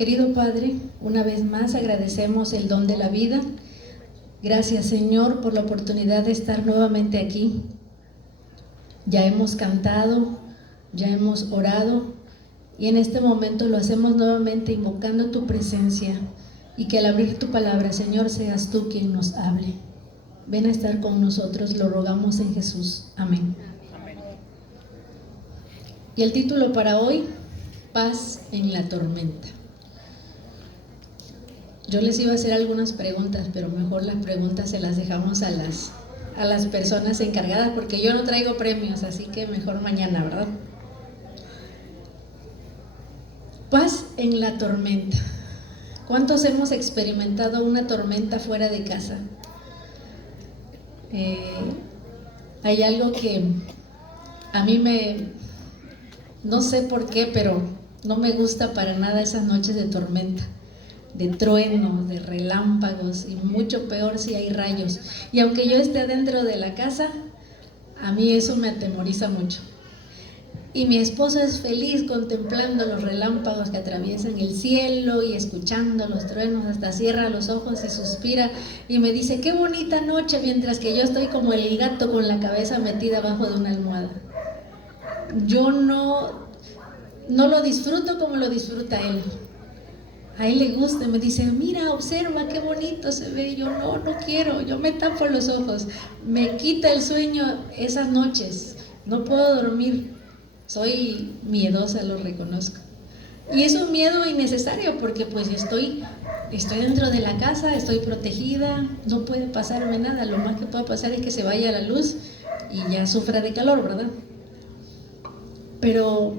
Querido Padre, una vez más agradecemos el don de la vida. Gracias, Señor, por la oportunidad de estar nuevamente aquí. Ya hemos cantado, ya hemos orado y en este momento lo hacemos nuevamente invocando tu presencia y que al abrir tu palabra, Señor, seas tú quien nos hable. Ven a estar con nosotros, lo rogamos en Jesús. Amén. Y el título para hoy, Paz en la tormenta. Yo les iba a hacer algunas preguntas, pero mejor las preguntas se las dejamos a las personas encargadas, porque yo no traigo premios, así que mejor mañana, ¿verdad? Paz en la tormenta. ¿Cuántos hemos experimentado una tormenta fuera de casa? Hay algo que a mí no sé por qué, pero no me gusta para nada esas noches de tormenta, de trueno, de relámpagos y mucho peor si hay rayos. Y aunque yo esté dentro de la casa, a mí eso me atemoriza mucho. Y mi esposo es feliz contemplando los relámpagos que atraviesan el cielo y escuchando los truenos, hasta cierra los ojos y suspira y me dice, qué bonita noche, mientras que yo estoy como el gato con la cabeza metida abajo de una almohada. Yo no lo disfruto como lo disfruta él. A él le gusta, me dice, mira, observa qué bonito se ve. Yo no quiero, yo me tapo los ojos, me quita el sueño esas noches, no puedo dormir, soy miedosa, lo reconozco. Y es un miedo innecesario porque pues estoy dentro de la casa, estoy protegida, no puede pasarme nada, lo más que pueda pasar es que se vaya la luz y ya sufra de calor, ¿verdad? Pero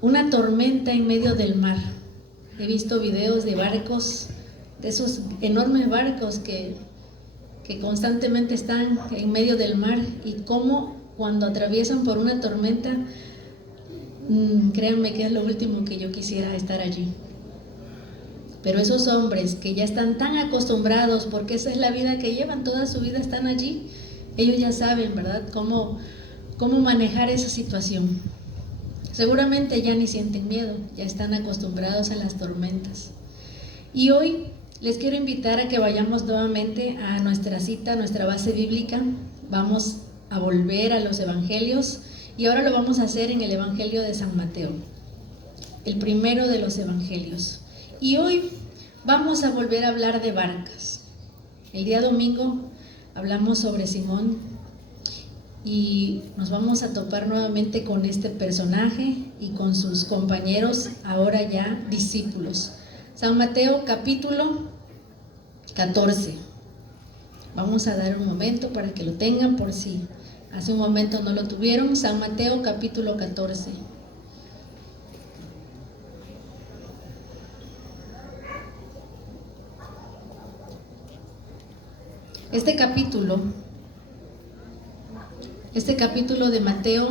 una tormenta en medio del mar. He visto videos de barcos, de esos enormes barcos que constantemente están en medio del mar y cómo cuando atraviesan por una tormenta, créanme que es lo último que yo quisiera estar allí. Pero esos hombres que ya están tan acostumbrados, porque esa es la vida que llevan, toda su vida están allí, ellos ya saben, ¿verdad?, cómo manejar esa situación. Seguramente ya ni sienten miedo, ya están acostumbrados a las tormentas. Y hoy les quiero invitar a que vayamos nuevamente a nuestra cita, a nuestra base bíblica. Vamos a volver a los evangelios y ahora lo vamos a hacer en el Evangelio de San Mateo, el primero de los evangelios. Y hoy vamos a volver a hablar de barcas. El día domingo hablamos sobre Simón y nos vamos a topar nuevamente con este personaje y con sus compañeros, ahora ya discípulos. San Mateo capítulo 14. Vamos a dar un momento para que lo tengan por si hace un momento no lo tuvieron. San Mateo capítulo 14. Este capítulo de Mateo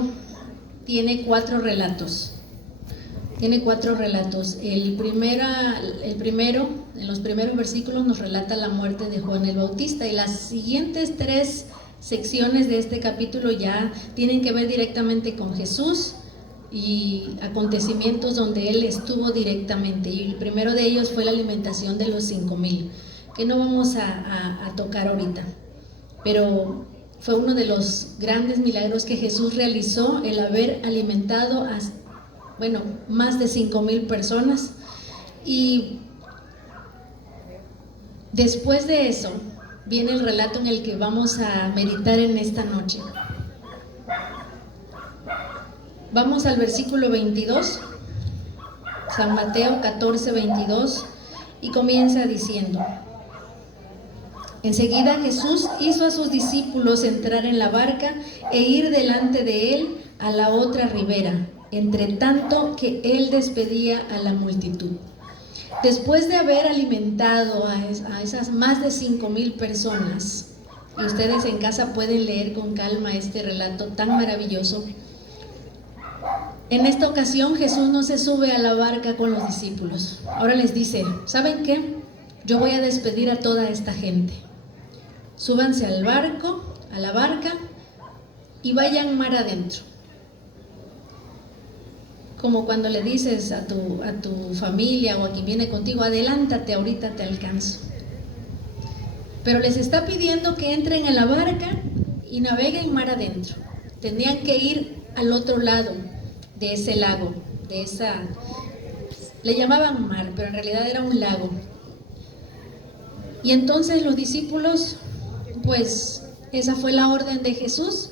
tiene cuatro relatos. El primero, en los primeros versículos, nos relata la muerte de Juan el Bautista, y las siguientes tres secciones de este capítulo ya tienen que ver directamente con Jesús y acontecimientos donde él estuvo directamente. Y el primero de ellos fue la alimentación de los 5,000, que no vamos a tocar ahorita, pero fue uno de los grandes milagros que Jesús realizó, el haber alimentado a más de 5,000 personas. Y después de eso viene el relato en el que vamos a meditar en esta noche. Vamos al versículo 22, San Mateo 14, 22, y comienza diciendo: enseguida Jesús hizo a sus discípulos entrar en la barca e ir delante de él a la otra ribera, entre tanto que él despedía a la multitud. Después de haber alimentado a esas más de 5,000 personas, y ustedes en casa pueden leer con calma este relato tan maravilloso, en esta ocasión Jesús no se sube a la barca con los discípulos. Ahora les dice: ¿saben qué? Yo voy a despedir a toda esta gente. Súbanse a la barca y vayan mar adentro. como cuando le dices a tu familia o a quien viene contigo, adelántate, ahorita te alcanzo. Pero les está pidiendo que entren en la barca y naveguen mar adentro. Tenían que ir al otro lado de ese lago, le llamaban mar, pero en realidad era un lago. Y entonces los discípulos, pues esa fue la orden de Jesús,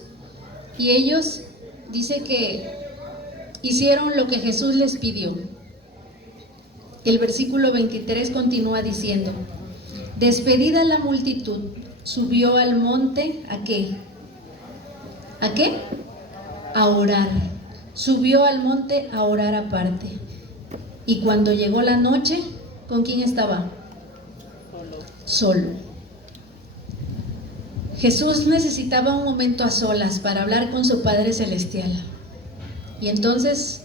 y ellos, dice que hicieron lo que Jesús les pidió. El versículo 23 continúa diciendo: despedida la multitud, subió al monte, ¿a qué? ¿A qué? A orar. Subió al monte a orar aparte. Y cuando llegó la noche, ¿con quién estaba? Solo. Jesús necesitaba un momento a solas para hablar con su Padre Celestial. Y entonces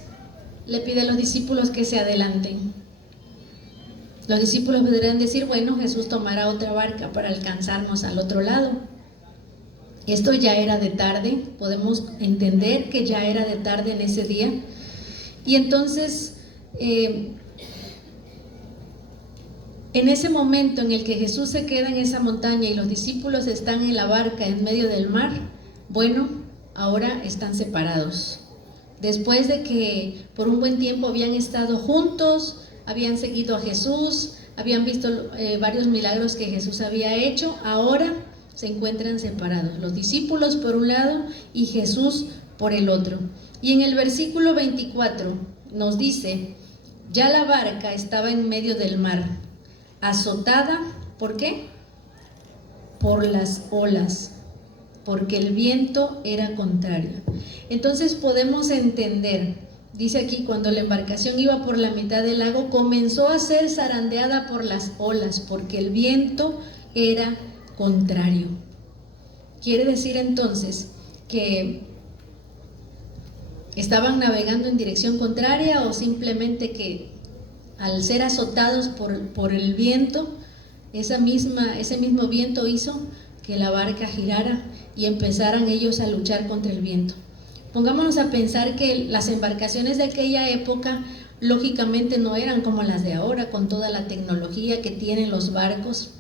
le pide a los discípulos que se adelanten. Los discípulos podrían decir, bueno, Jesús tomará otra barca para alcanzarnos al otro lado. Esto ya era de tarde, podemos entender que ya era de tarde en ese día. Y entonces, en ese momento en el que Jesús se queda en esa montaña y los discípulos están en la barca en medio del mar, bueno, ahora están separados. Después de que por un buen tiempo habían estado juntos, habían seguido a Jesús, habían visto varios milagros que Jesús había hecho, ahora se encuentran separados, los discípulos por un lado y Jesús por el otro. Y en el versículo 24 nos dice, ya la barca estaba en medio del mar, azotada, ¿por qué? Por las olas, porque el viento era contrario. Entonces podemos entender, dice aquí, cuando la embarcación iba por la mitad del lago, comenzó a ser zarandeada por las olas, porque el viento era contrario. Quiere decir entonces que estaban navegando en dirección contraria, o simplemente que al ser azotados por el viento, ese mismo viento hizo que la barca girara y empezaran ellos a luchar contra el viento. Pongámonos a pensar que las embarcaciones de aquella época lógicamente no eran como las de ahora, con toda la tecnología que tienen los barcos.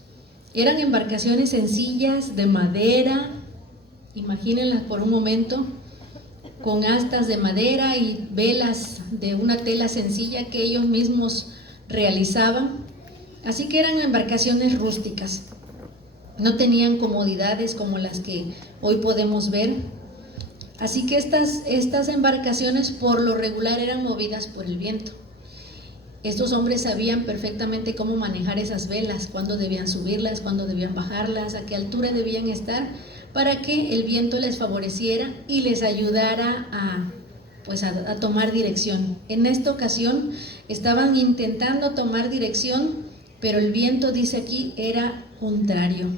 Eran embarcaciones sencillas, de madera, imagínenlas por un momento, con astas de madera y velas de una tela sencilla que ellos mismos realizaban. Así que eran embarcaciones rústicas, no tenían comodidades como las que hoy podemos ver. Así que estas embarcaciones por lo regular eran movidas por el viento. Estos hombres sabían perfectamente cómo manejar esas velas, cuándo debían subirlas, cuándo debían bajarlas, a qué altura debían estar, para que el viento les favoreciera y les ayudara a tomar dirección. En esta ocasión estaban intentando tomar dirección, pero el viento, dice aquí, era contrario.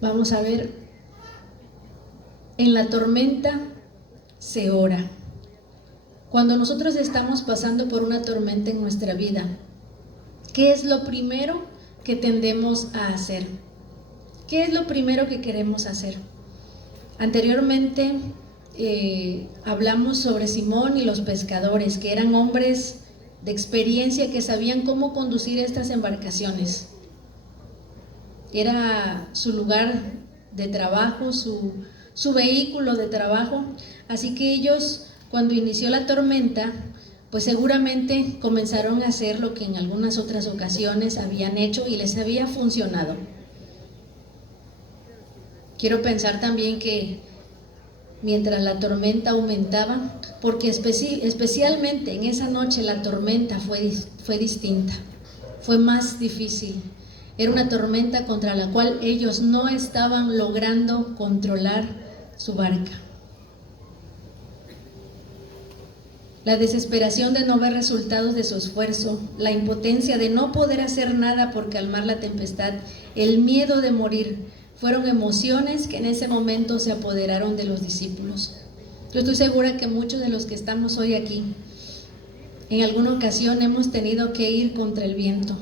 Vamos a ver, en la tormenta se ora. Cuando nosotros estamos pasando por una tormenta en nuestra vida, ¿qué es lo primero que tendemos a hacer? ¿Qué es lo primero que queremos hacer? Anteriormente hablamos sobre Simón y los pescadores, que eran hombres de experiencia que sabían cómo conducir estas embarcaciones. Era su lugar de trabajo, su vehículo de trabajo, así que ellos, cuando inició la tormenta, pues seguramente comenzaron a hacer lo que en algunas otras ocasiones habían hecho y les había funcionado. Quiero pensar también que mientras la tormenta aumentaba, porque especialmente en esa noche la tormenta fue distinta, fue más difícil. Era una tormenta contra la cual ellos no estaban logrando controlar su barca. La desesperación de no ver resultados de su esfuerzo, la impotencia de no poder hacer nada por calmar la tempestad, el miedo de morir, fueron emociones que en ese momento se apoderaron de los discípulos. Yo estoy segura que muchos de los que estamos hoy aquí, en alguna ocasión hemos tenido que ir contra el viento.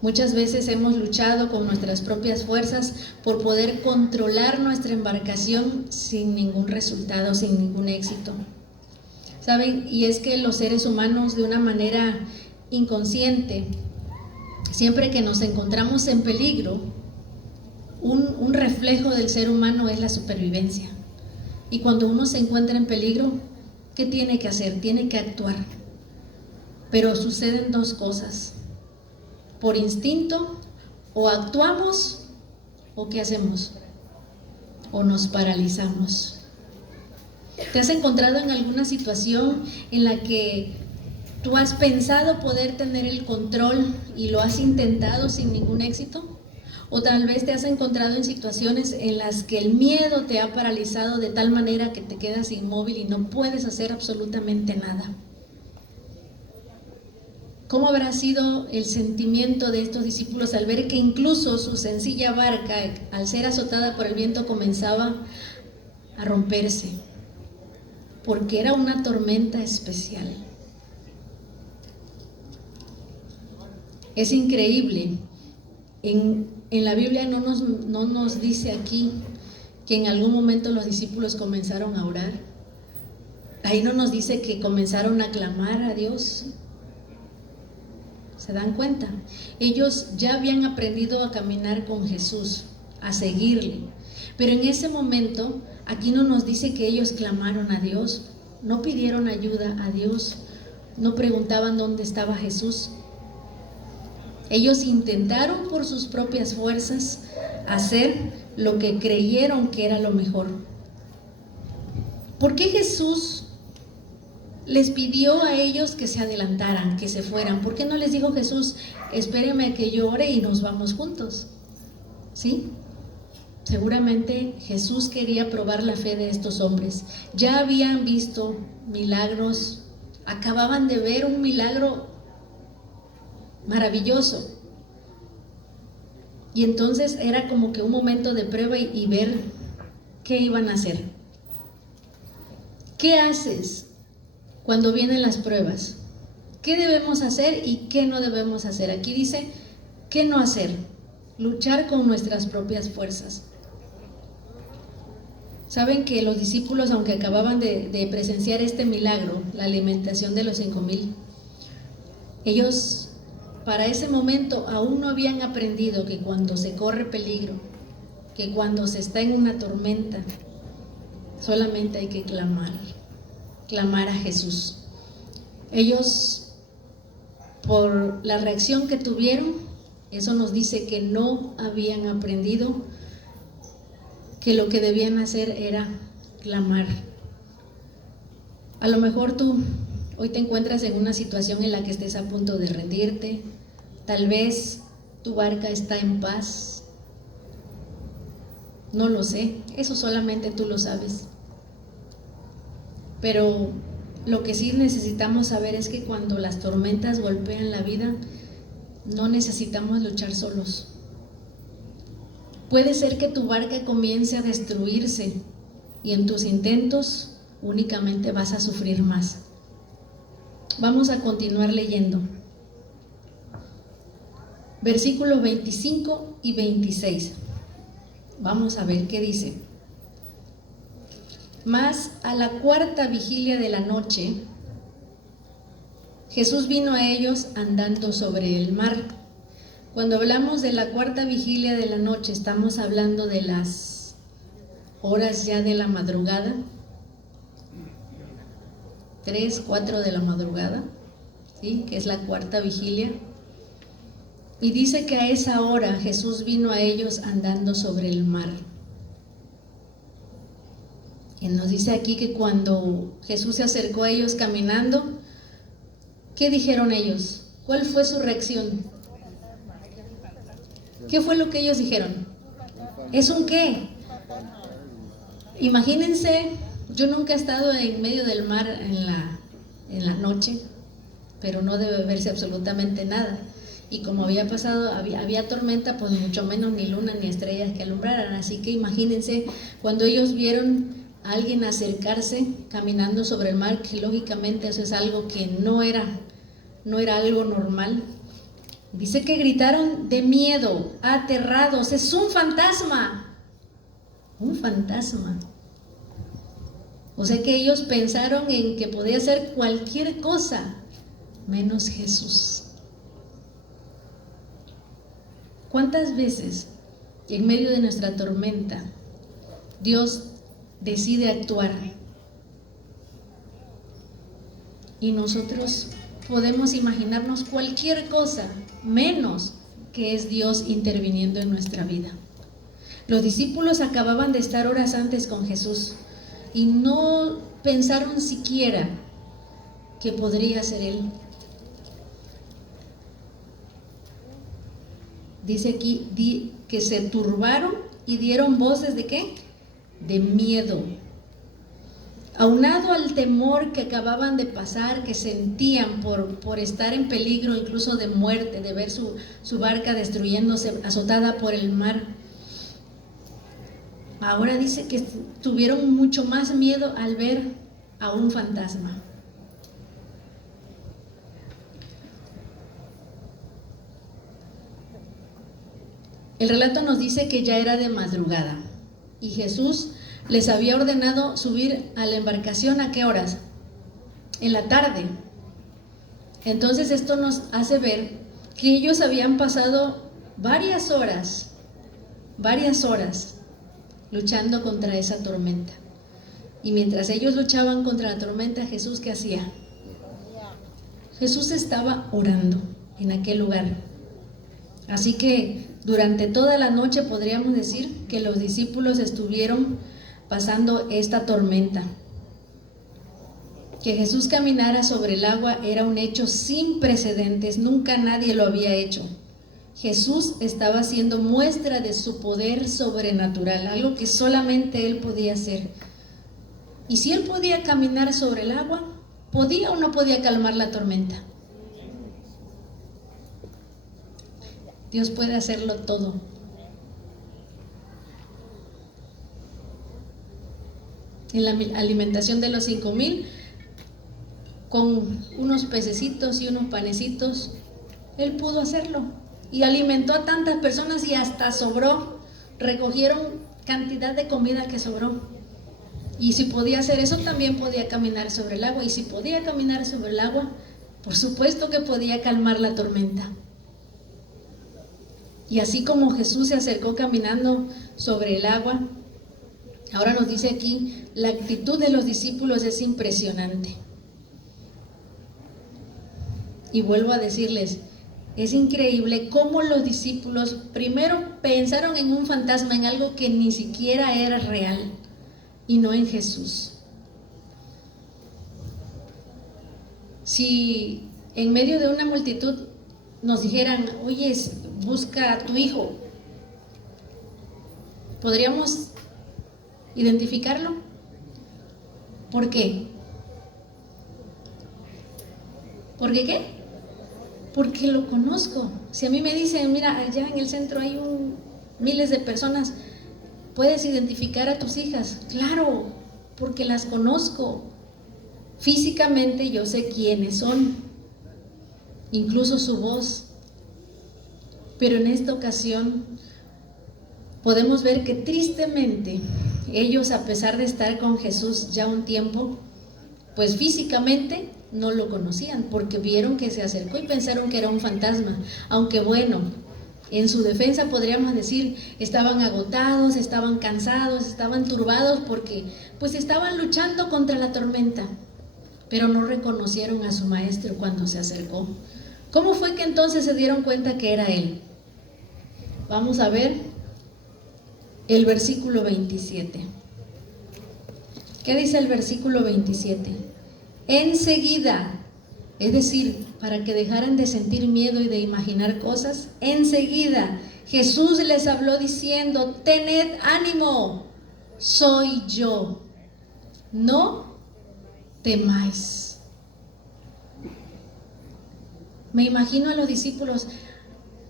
Muchas veces hemos luchado con nuestras propias fuerzas por poder controlar nuestra embarcación sin ningún resultado, sin ningún éxito. ¿Saben? Y es que los seres humanos, de una manera inconsciente, siempre que nos encontramos en peligro, un reflejo del ser humano es la supervivencia. Y cuando uno se encuentra en peligro, ¿qué tiene que hacer? Tiene que actuar. Pero suceden dos cosas. Por instinto, o actuamos, o ¿qué hacemos? O nos paralizamos. ¿Te has encontrado en alguna situación en la que tú has pensado poder tener el control y lo has intentado sin ningún éxito? O tal vez te has encontrado en situaciones en las que el miedo te ha paralizado de tal manera que te quedas inmóvil y no puedes hacer absolutamente nada. ¿Cómo habrá sido el sentimiento de estos discípulos al ver que incluso su sencilla barca, al ser azotada por el viento, comenzaba a romperse? Porque era una tormenta especial. Es increíble. En la Biblia no nos dice aquí que en algún momento los discípulos comenzaron a orar. Ahí no nos dice que comenzaron a clamar a Dios. ¿Se dan cuenta? Ellos ya habían aprendido a caminar con Jesús, a seguirle. Pero en ese momento, aquí no nos dice que ellos clamaron a Dios, no pidieron ayuda a Dios, no preguntaban dónde estaba Jesús. Ellos intentaron por sus propias fuerzas hacer lo que creyeron que era lo mejor. ¿Por qué Jesús les pidió a ellos que se adelantaran, que se fueran? ¿Por qué no les dijo Jesús, espérenme a que yo ore y nos vamos juntos? ¿Sí? Seguramente Jesús quería probar la fe de estos hombres. Ya habían visto milagros, acababan de ver un milagro maravilloso. Y entonces era como que un momento de prueba y ver qué iban a hacer. ¿Qué haces cuando vienen las pruebas? ¿Qué debemos hacer y qué no debemos hacer? Aquí dice, ¿qué no hacer? Luchar con nuestras propias fuerzas. Saben que los discípulos, aunque acababan de presenciar este milagro, la alimentación de los 5,000, ellos para ese momento aún no habían aprendido que cuando se corre peligro, que cuando se está en una tormenta, solamente hay que clamar a Jesús. Ellos, por la reacción que tuvieron, eso nos dice que no habían aprendido que lo que debían hacer era clamar. A lo mejor tú hoy te encuentras en una situación en la que estés a punto de rendirte. Tal vez tu barca está en paz. No lo sé, eso solamente tú lo sabes. Pero lo que sí necesitamos saber es que cuando las tormentas golpean la vida, no necesitamos luchar solos. Puede ser que tu barca comience a destruirse y en tus intentos únicamente vas a sufrir más. Vamos a continuar leyendo. Versículos 25 y 26. Vamos a ver qué dice. Mas a la 4ª vigilia de la noche, Jesús vino a ellos andando sobre el mar. Cuando hablamos de la 4ª vigilia de la noche, estamos hablando de las horas ya de la madrugada, 3, 4 de la madrugada, ¿sí? Que es la 4ª vigilia. Y dice que a esa hora Jesús vino a ellos andando sobre el mar. Y nos dice aquí que cuando Jesús se acercó a ellos caminando, ¿qué dijeron ellos? ¿Cuál fue su reacción? ¿Qué fue lo que ellos dijeron? ¿Es un qué? Imagínense, yo nunca he estado en medio del mar en la noche, pero no debe verse absolutamente nada. Y como había pasado, había tormenta, pues mucho menos ni luna ni estrellas que alumbraran. Así que imagínense, cuando ellos vieron a alguien acercarse caminando sobre el mar, que lógicamente eso es algo que no era algo normal. Dice que gritaron de miedo, aterrados. Es un fantasma. Un fantasma. O sea que ellos pensaron en que podía ser cualquier cosa menos Jesús. ¿Cuántas veces en medio de nuestra tormenta Dios decide actuar y nosotros podemos imaginarnos cualquier cosa menos que es Dios interviniendo en nuestra vida? Los discípulos acababan de estar horas antes con Jesús y no pensaron siquiera que podría ser Él. Dice aquí que se turbaron y dieron voces ¿de qué? De miedo. Aunado al temor que acababan de pasar, que sentían por estar en peligro incluso de muerte, de ver su barca destruyéndose, azotada por el mar. Ahora dice que tuvieron mucho más miedo al ver a un fantasma. El relato nos dice que ya era de madrugada y Jesús les había ordenado subir a la embarcación. ¿A qué horas? En la tarde. Entonces esto nos hace ver que ellos habían pasado varias horas luchando contra esa tormenta. Y mientras ellos luchaban contra la tormenta, Jesús, ¿qué hacía? Jesús estaba orando en aquel lugar. Así que durante toda la noche podríamos decir que los discípulos estuvieron pasando esta tormenta. Que Jesús caminara sobre el agua era un hecho sin precedentes, nunca nadie lo había hecho. Jesús estaba haciendo muestra de su poder sobrenatural, algo que solamente Él podía hacer. Y si Él podía caminar sobre el agua, ¿podía o no podía calmar la tormenta? Dios puede hacerlo todo. En la alimentación de los 5,000, con unos pececitos y unos panecitos, Él pudo hacerlo. Y alimentó a tantas personas y hasta sobró. Recogieron cantidad de comida que sobró. Y si podía hacer eso, también podía caminar sobre el agua. Y si podía caminar sobre el agua, por supuesto que podía calmar la tormenta. Y así como Jesús se acercó caminando sobre el agua, ahora nos dice aquí, la actitud de los discípulos es impresionante. Y vuelvo a decirles, es increíble cómo los discípulos primero pensaron en un fantasma, en algo que ni siquiera era real, y no en Jesús. Si en medio de una multitud nos dijeran, oye, busca a tu hijo, ¿podríamos identificarlo? ¿Por qué? ¿Por qué qué? Porque lo conozco. Si a mí me dicen, mira, allá en el centro hay miles de personas, ¿puedes identificar a tus hijas? Claro, porque las conozco. Físicamente yo sé quiénes son, incluso su voz. Pero en esta ocasión podemos ver que tristemente ellos, a pesar de estar con Jesús ya un tiempo, pues físicamente no lo conocían, porque vieron que se acercó y pensaron que era un fantasma. Aunque bueno, en su defensa podríamos decir, estaban agotados, estaban cansados, estaban turbados, porque pues estaban luchando contra la tormenta, pero no reconocieron a su maestro cuando se acercó. ¿Cómo fue que entonces se dieron cuenta que era Él? Vamos a ver el versículo 27. ¿Qué dice el versículo 27? Enseguida, es decir, para que dejaran de sentir miedo y de imaginar cosas, enseguida Jesús les habló diciendo, tened ánimo, soy yo, no temáis. Me imagino a los discípulos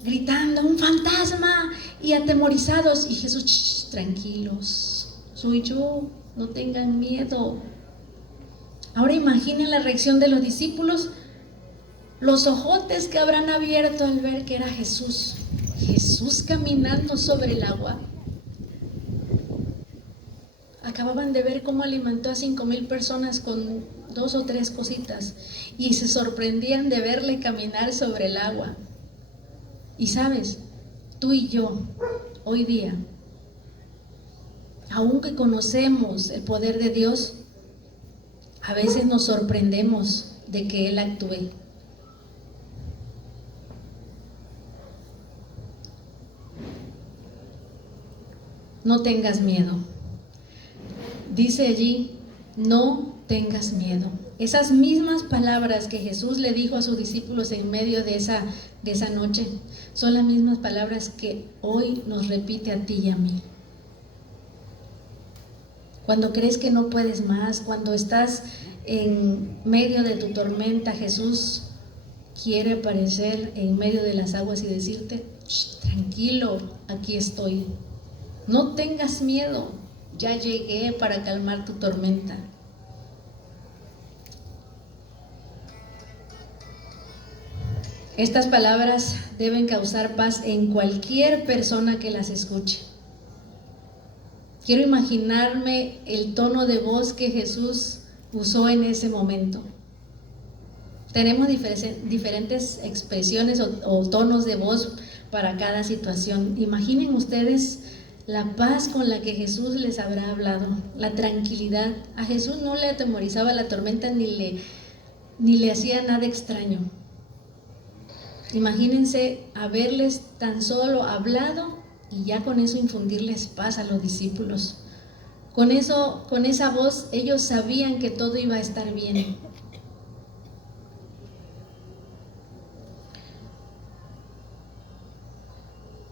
gritando, un fantasma, y atemorizados, y Jesús, tranquilos, soy yo, no tengan miedo. Ahora imaginen la reacción de los discípulos Los ojotes que habrán abierto al ver que era Jesús. Jesús caminando sobre el agua. Acababan de ver cómo alimentó a 5,000 personas con 2 o 3 cositas y se sorprendían de verle caminar sobre el agua. Y sabes, tú y yo, hoy día, aunque conocemos el poder de Dios, a veces nos sorprendemos de que Él actúe. No tengas miedo. Dice allí, no tengas miedo. Esas mismas palabras que Jesús le dijo a sus discípulos en medio de esa noche, son las mismas palabras que hoy nos repite a ti y a mí. Cuando crees que no puedes más, cuando estás en medio de tu tormenta, Jesús quiere aparecer en medio de las aguas y decirte, tranquilo, aquí estoy. No tengas miedo, ya llegué para calmar tu tormenta. Estas palabras deben causar paz en cualquier persona que las escuche. Quiero imaginarme el tono de voz que Jesús usó en ese momento. Tenemos diferentes expresiones o tonos de voz para cada situación. Imaginen ustedes la paz con la que Jesús les habrá hablado, la tranquilidad. A Jesús no le atemorizaba la tormenta ni le hacía nada extraño. Imagínense haberles tan solo hablado y ya con eso infundirles paz a los discípulos. Con esa voz ellos sabían que todo iba a estar bien.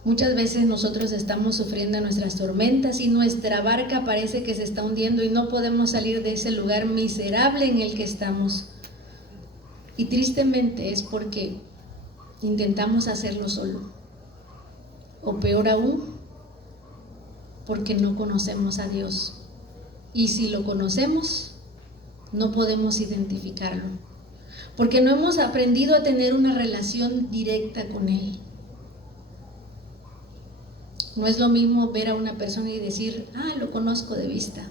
Muchas veces nosotros estamos sufriendo nuestras tormentas y nuestra barca parece que se está hundiendo y no podemos salir de ese lugar miserable en el que estamos. Y tristemente es porque intentamos hacerlo solo. O peor aún, porque no conocemos a Dios. Y si lo conocemos, no podemos identificarlo. Porque no hemos aprendido a tener una relación directa con Él. No es lo mismo ver a una persona y decir, lo conozco de vista.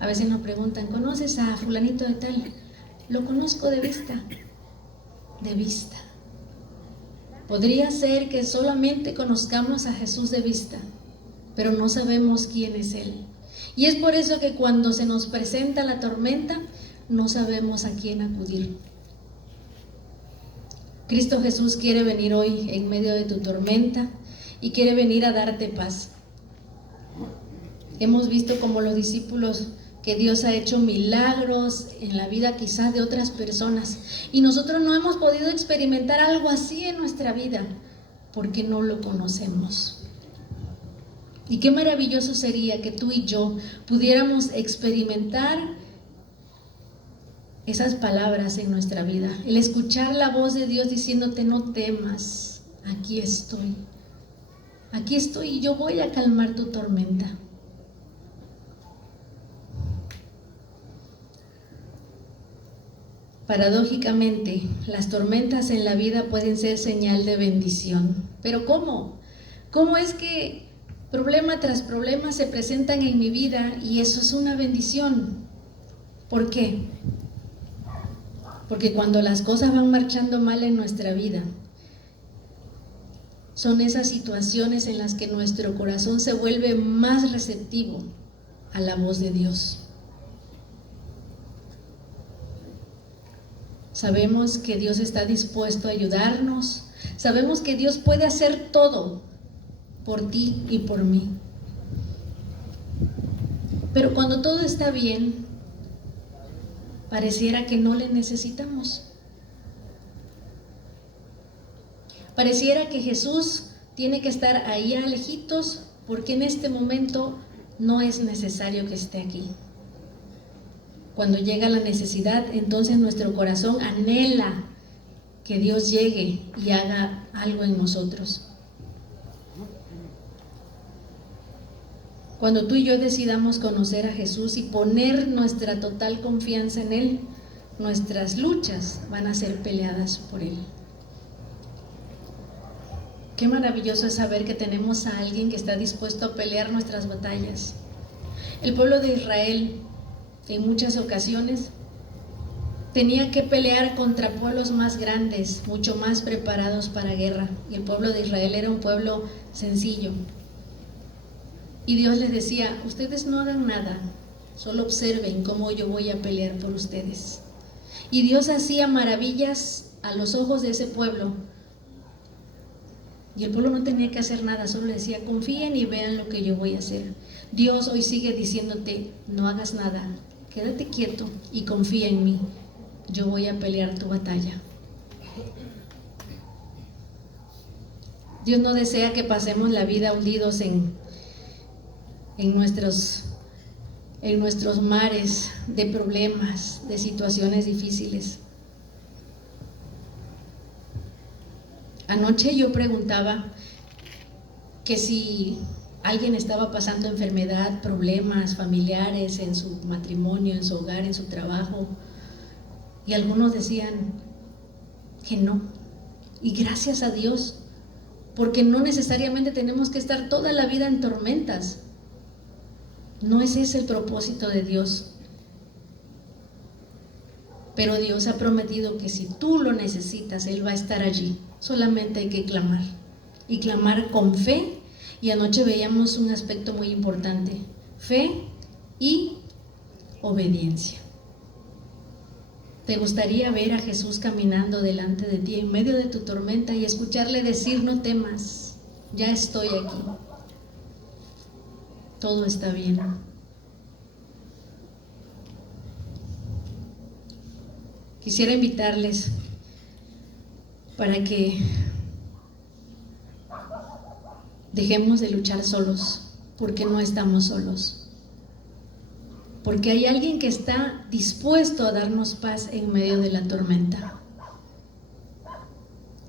A veces nos preguntan, ¿conoces a fulanito de tal? Lo conozco de vista. De vista. Podría ser que solamente conozcamos a Jesús de vista, pero no sabemos quién es Él. Y es por eso que cuando se nos presenta la tormenta, no sabemos a quién acudir. Cristo Jesús quiere venir hoy en medio de tu tormenta y quiere venir a darte paz. Hemos visto como los discípulos que Dios ha hecho milagros en la vida quizás de otras personas y nosotros no hemos podido experimentar algo así en nuestra vida porque no lo conocemos. Y qué maravilloso sería que tú y yo pudiéramos experimentar esas palabras en nuestra vida, el escuchar la voz de Dios diciéndote no temas, aquí estoy y yo voy a calmar tu tormenta. Paradójicamente, las tormentas en la vida pueden ser señal de bendición. ¿Pero cómo? ¿Cómo es que problema tras problema se presentan en mi vida y eso es una bendición? ¿Por qué? Porque cuando las cosas van marchando mal en nuestra vida, son esas situaciones en las que nuestro corazón se vuelve más receptivo a la voz de Dios. Sabemos que Dios está dispuesto a ayudarnos. Sabemos que Dios puede hacer todo por ti y por mí. Pero cuando todo está bien, pareciera que no le necesitamos. Pareciera que Jesús tiene que estar ahí a lejitos porque en este momento no es necesario que esté aquí. Cuando llega la necesidad, entonces nuestro corazón anhela que Dios llegue y haga algo en nosotros. Cuando tú y yo decidamos conocer a Jesús y poner nuestra total confianza en Él, nuestras luchas van a ser peleadas por Él. Qué maravilloso es saber que tenemos a alguien que está dispuesto a pelear nuestras batallas. El pueblo de Israel, en muchas ocasiones, tenía que pelear contra pueblos más grandes, mucho más preparados para guerra. Y el pueblo de Israel era un pueblo sencillo. Y Dios les decía, ustedes no hagan nada, solo observen cómo yo voy a pelear por ustedes. Y Dios hacía maravillas a los ojos de ese pueblo. Y el pueblo no tenía que hacer nada, solo le decía, confíen y vean lo que yo voy a hacer. Dios hoy sigue diciéndote, no hagas nada, quédate quieto y confía en mí. Yo voy a pelear tu batalla. Dios no desea que pasemos la vida hundidos en nuestros mares de problemas, de situaciones difíciles. Anoche yo preguntaba que si alguien estaba pasando enfermedad, problemas familiares en su matrimonio, en su hogar, en su trabajo, y algunos decían que no. Y gracias a Dios, porque no necesariamente tenemos que estar toda la vida en tormentas. No ese es el propósito de Dios. Pero Dios ha prometido que si tú lo necesitas, Él va a estar allí. Solamente hay que clamar. Y clamar con fe. Y anoche veíamos un aspecto muy importante. Fe y obediencia. ¿Te gustaría ver a Jesús caminando delante de ti en medio de tu tormenta y escucharle decir, no temas, ya estoy aquí? Todo está bien. Quisiera invitarles para que dejemos de luchar solos, porque no estamos solos. Porque hay alguien que está dispuesto a darnos paz en medio de la tormenta.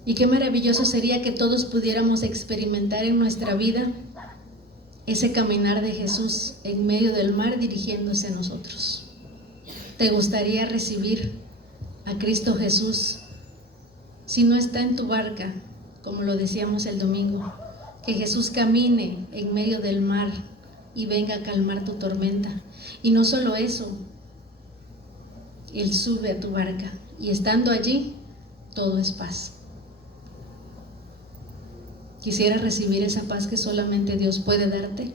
Y qué maravilloso sería que todos pudiéramos experimentar en nuestra vida ese caminar de Jesús en medio del mar dirigiéndose a nosotros. ¿Te gustaría recibir a Cristo Jesús? Si no está en tu barca, como lo decíamos el domingo, que Jesús camine en medio del mar y venga a calmar tu tormenta. Y no solo eso, Él sube a tu barca y estando allí, todo es paz. ¿Quisieras recibir esa paz que solamente Dios puede darte?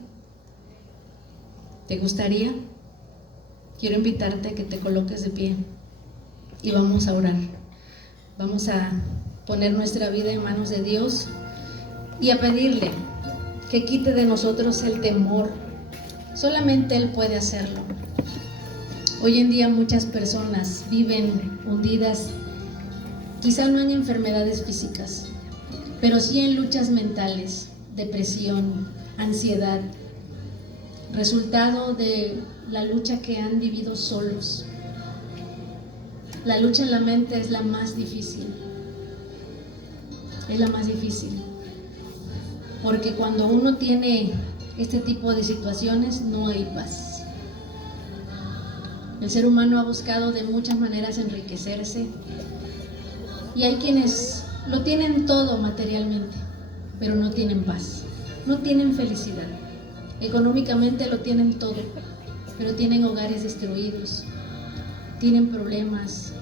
¿Te gustaría? Quiero invitarte a que te coloques de pie y vamos a orar. Vamos a poner nuestra vida en manos de Dios y a pedirle que quite de nosotros el temor. Solamente Él puede hacerlo. Hoy en día muchas personas viven hundidas, quizá no en enfermedades físicas, pero sí en luchas mentales, depresión, ansiedad, resultado de la lucha que han vivido solos. La lucha en la mente es la más difícil. Es la más difícil. Porque cuando uno tiene este tipo de situaciones, no hay paz. El ser humano ha buscado de muchas maneras enriquecerse. Y hay quienes lo tienen todo materialmente, pero no tienen paz, no tienen felicidad. Económicamente lo tienen todo, pero tienen hogares destruidos, tienen problemas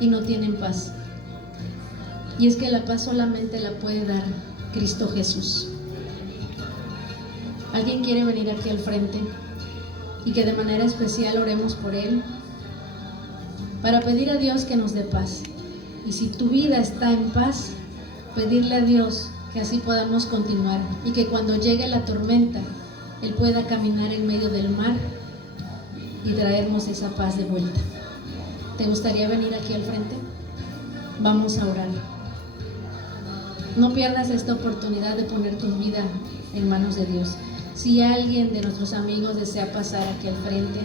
y no tienen paz. Y es que la paz solamente la puede dar Cristo Jesús. ¿Alguien quiere venir aquí al frente y que de manera especial oremos por Él? Para pedir a Dios que nos dé paz. Y si tu vida está en paz, pedirle a Dios que así podamos continuar y que cuando llegue la tormenta, Él pueda caminar en medio del mar y traernos esa paz de vuelta. ¿Te gustaría venir aquí al frente? Vamos a orar. No pierdas esta oportunidad de poner tu vida en manos de Dios. Si alguien de nuestros amigos desea pasar aquí al frente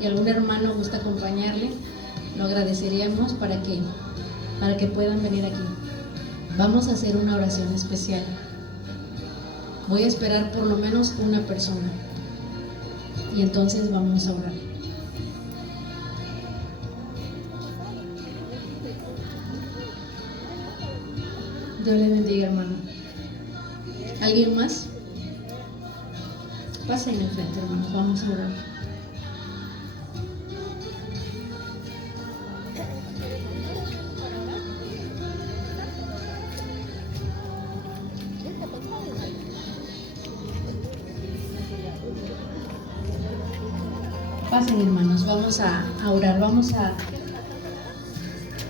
y algún hermano gusta acompañarle, lo agradeceríamos para que puedan venir aquí. Vamos a hacer una oración especial. Voy a esperar por lo menos una persona y entonces vamos a orar. Dios le bendiga, hermano. ¿Alguien más? Pasen al frente, hermanos. Vamos a orar. Pasen, hermanos. Vamos a orar. Vamos a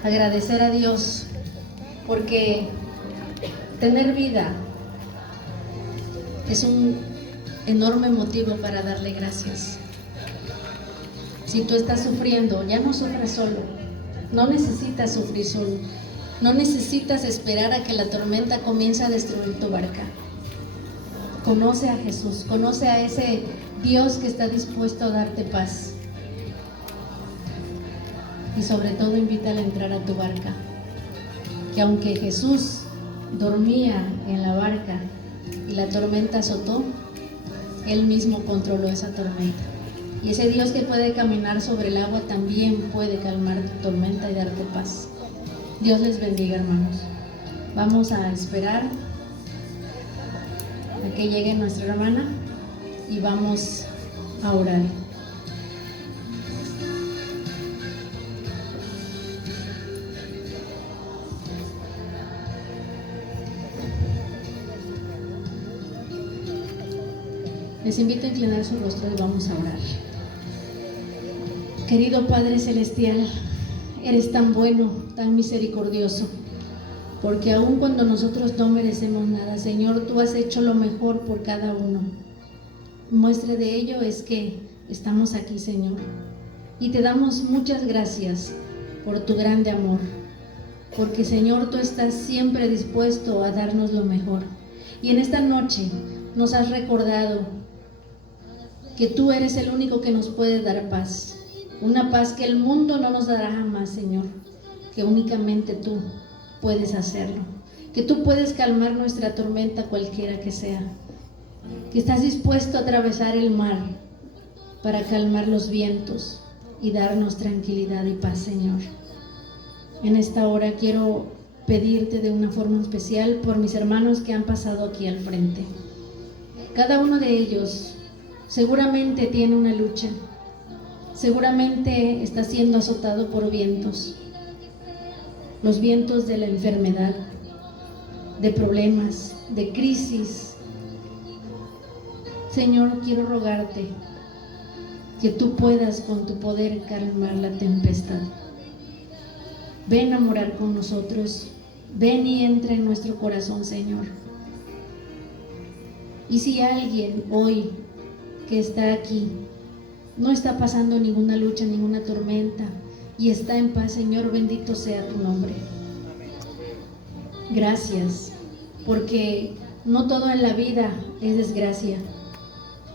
agradecer a Dios porque tener vida es un enorme motivo para darle gracias. Si tú estás sufriendo, ya no sufras solo. No necesitas sufrir solo. No necesitas esperar a que la tormenta comience a destruir tu barca. Conoce a Jesús, conoce a ese Dios que está dispuesto a darte paz. Y sobre todo invítale a entrar a tu barca. Que aunque Jesús dormía en la barca y la tormenta azotó, Él mismo controló esa tormenta. Y ese Dios que puede caminar sobre el agua también puede calmar tu tormenta y darte paz. Dios les bendiga, hermanos. Vamos a esperar a que llegue nuestra hermana y vamos a orar. Les invito a inclinar su rostro y vamos a orar. Querido Padre Celestial, eres tan bueno, tan misericordioso, porque aun cuando nosotros no merecemos nada, Señor, tú has hecho lo mejor por cada uno. Muestra de ello es que estamos aquí, Señor, y te damos muchas gracias por tu grande amor, porque, Señor, tú estás siempre dispuesto a darnos lo mejor. Y en esta noche nos has recordado que tú eres el único que nos puede dar paz, una paz que el mundo no nos dará jamás, Señor, que únicamente tú puedes hacerlo, que tú puedes calmar nuestra tormenta cualquiera que sea, que estás dispuesto a atravesar el mar para calmar los vientos y darnos tranquilidad y paz, Señor. En esta hora quiero pedirte de una forma especial por mis hermanos que han pasado aquí al frente. Cada uno de ellos seguramente tiene una lucha, seguramente está siendo azotado por vientos, los vientos de la enfermedad, de problemas, de crisis. Señor, quiero rogarte que tú puedas con tu poder calmar la tempestad. Ven a morar con nosotros, ven y entra en nuestro corazón, Señor. Y si alguien hoy que está aquí no está pasando ninguna lucha, ninguna tormenta y está en paz, Señor, bendito sea tu nombre. Gracias, porque no todo en la vida es desgracia,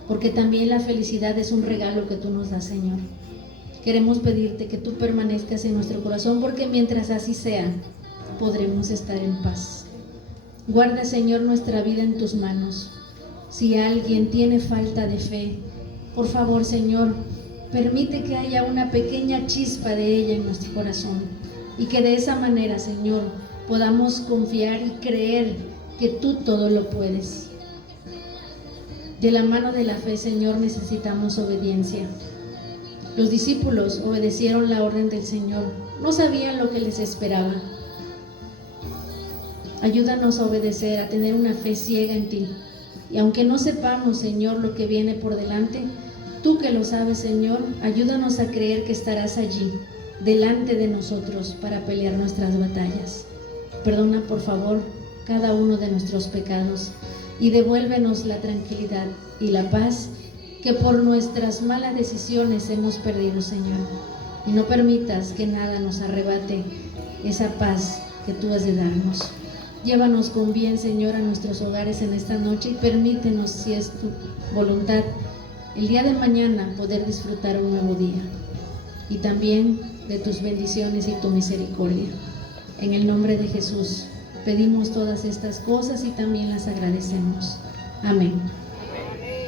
porque también la felicidad es un regalo que tú nos das, Señor. Queremos pedirte que tú permanezcas en nuestro corazón, porque mientras así sea, podremos estar en paz. Guarda, Señor, nuestra vida en tus manos. Si alguien tiene falta de fe, por favor, Señor, permite que haya una pequeña chispa de ella en nuestro corazón y que de esa manera, Señor, podamos confiar y creer que tú todo lo puedes. De la mano de la fe, Señor, necesitamos obediencia. Los discípulos obedecieron la orden del Señor, no sabían lo que les esperaba. Ayúdanos a obedecer, a tener una fe ciega en ti. Y aunque no sepamos, Señor, lo que viene por delante, tú que lo sabes, Señor, ayúdanos a creer que estarás allí, delante de nosotros, para pelear nuestras batallas. Perdona, por favor, cada uno de nuestros pecados y devuélvenos la tranquilidad y la paz que por nuestras malas decisiones hemos perdido, Señor. Y no permitas que nada nos arrebate esa paz que tú has de darnos. Llévanos con bien, Señor, a nuestros hogares en esta noche y permítenos, si es tu voluntad, el día de mañana poder disfrutar un nuevo día y también de tus bendiciones y tu misericordia. En el nombre de Jesús pedimos todas estas cosas y también las agradecemos. Amén.